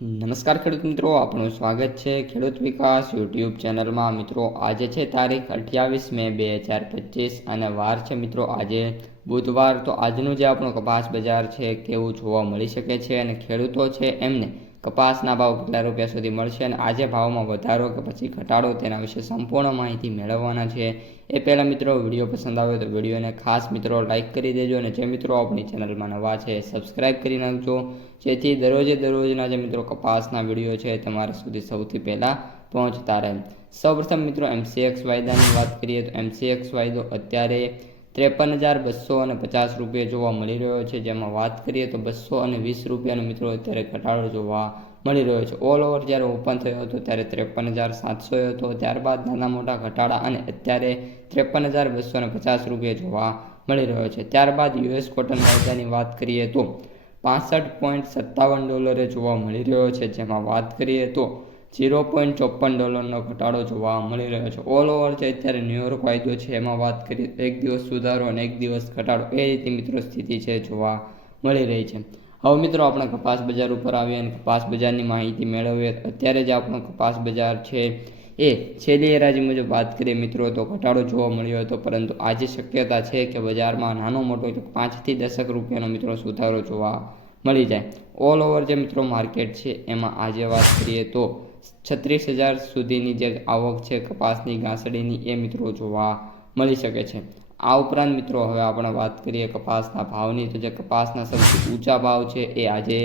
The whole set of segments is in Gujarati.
નમસ્કાર ખેડૂત મિત્રો, આપનું સ્વાગત છે ખેડૂત વિકાસ યુટ્યુબ ચેનલમાં। મિત્રો આજે છે તારીખ 28 મે 2025 અને વાર છે મિત્રો આજે બુધવાર। તો આજનું જે આપણું કપાસ બજાર છે કેવું જોવા મળી શકે છે અને ખેડૂતો છે એમને કપાસના ભાવ કેટલા રૂપિયા સુધી મળશે અને આજે ભાવમાં વધારો કે પછી ઘટાડો તેના વિશે સંપૂર્ણ માહિતી મેળવવાના છે। એ પહેલાં મિત્રો વિડીયો પસંદ આવે તો વિડીયોને ખાસ મિત્રો લાઇક કરી દેજો અને જે મિત્રો આપણી ચેનલમાં નવા છે સબસ્ક્રાઈબ કરી નાખજો, જેથી દરરોજના જે મિત્રો કપાસના વિડીયો છે તમારા સુધી સૌથી પહેલાં પહોંચતા રહે। સૌપ્રથમ મિત્રો MCX વાયદાની વાત કરીએ તો MCX વાયદો અત્યારે 53,250 રૂપિયા જોવા મળી રહ્યો છે, જેમાં વાત કરીએ તો 220 રૂપિયાનો મિત્રો અત્યારે ઘટાડો જોવા મળી રહ્યો છે। ઓલ ઓવર જ્યારે ઓપન થયો હતો ત્યારે 53,700 હતો, ત્યારબાદ નાના મોટા ઘટાડા અને અત્યારે 53,250 રૂપિયા જોવા મળી રહ્યો છે। ત્યારબાદ US કોટન વાયદાની વાત કરીએ તો $65.57 જોવા મળી રહ્યો છે, જેમાં વાત કરીએ તો $0.54નો ઘટાડો જોવા મળી રહ્યો છે। ઓલ ઓવર છે અત્યારે ન્યુયોર્ક વાયદો છે એમાં વાત કરીએ તો એક દિવસ સુધારો અને એક દિવસ ઘટાડો એ રીતે મિત્રો સ્થિતિ છે જોવા મળી રહી છે। હવે મિત્રો આપણે કપાસ બજાર ઉપર આવીએ અને કપાસ બજારની માહિતી મેળવીએ। અત્યારે જે આપણો કપાસ બજાર છે એ છેલ્લી હરાજી મુજબ વાત કરીએ મિત્રો તો ઘટાડો જોવા મળ્યો હતો, પરંતુ આજે શક્યતા છે કે બજારમાં નાનો મોટો 5 થી 10 રૂપિયાનો મિત્રો સુધારો જોવા મળી જાય। ઓલ ઓવર જે મિત્રો માર્કેટ છે એમાં આજે વાત કરીએ તો 36,000 સુધીની જે આવક છે કપાસની ગાંસડીની એ મિત્રો જોવા મળી શકે છે। આ ઉપરાંત મિત્રો હવે આપણે વાત કરીએ કપાસના ભાવની તો જે કપાસના સૌથી ઊંચા ભાવ છે એ આજે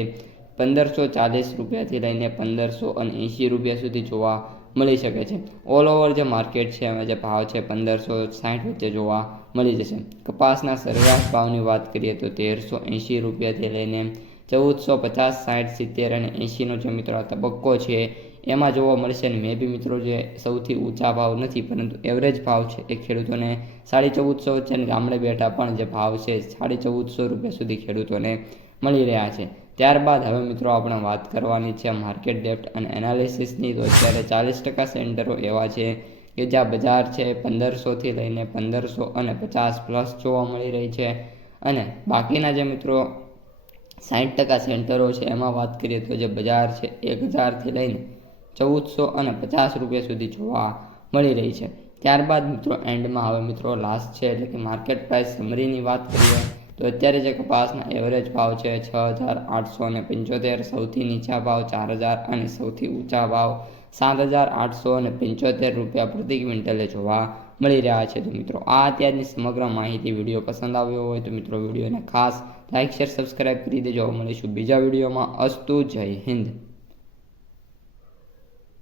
1,540 રૂપિયાથી લઈને 1,580 રૂપિયા સુધી જોવા મળી શકે છે। ઓલ ઓવર જે માર્કેટ છે એમાં જે ભાવ છે 1,560 વચ્ચે જોવા મળી જશે। કપાસના સરેરાશ ભાવની વાત કરીએ તો 1,380 રૂપિયાથી લઈને 1,450, 60, 70 અને 80નો જે મિત્રો આ તબક્કો છે એમાં જોવા મળશે। અને મેં બી મિત્રો જે સૌથી ઊંચા ભાવ નથી પરંતુ એવરેજ ભાવ છે એ ખેડૂતોને 1,450 વચ્ચે અને ગામડે બેઠા પણ જે ભાવ છે 1,450 રૂપિયા સુધી ખેડૂતોને મળી રહ્યા છે। ત્યારબાદ હવે મિત્રો આપણે વાત કરવાની છે માર્કેટ ડેપ્થ અને એનાલિસિસની। તો અત્યારે 40% સેન્ટરો એવા છે કે જ્યાં બજાર છે 1,500થી લઈને 1,550 પ્લસ જોવા મળી રહી છે અને બાકીના જે મિત્રો 60% સેન્ટરો છે એમાં વાત કરીએ તો જે બજાર છે 1,000થી લઈને 1,450 રૂપિયા સુધી જોવા મળી રહી છે। ત્યારબાદ મિત્રો એન્ડમાં હવે મિત્રો લાસ્ટ છે એટલે કે માર્કેટ પ્રાઇસ સમરીની વાત કરીએ તો અત્યારે જે કપાસના એવરેજ ભાવ છે 6,875, સૌથી નીચા ભાવ 4,000 અને સૌથી ઊંચા ભાવ 7,875 રૂપિયા પ્રતિ ક્વિન્ટલે જોવા મળી રહ્યા છે। તો મિત્રો આ અત્યારની સમગ્ર માહિતી વિડીયો પસંદ આવ્યો હોય તો મિત્રો વિડીયોને ખાસ લાઇક શેર સબસ્ક્રાઈબ કરી દેજો। મળીશું બીજા વિડીયોમાં। અસ્તુ, જય હિન્દ।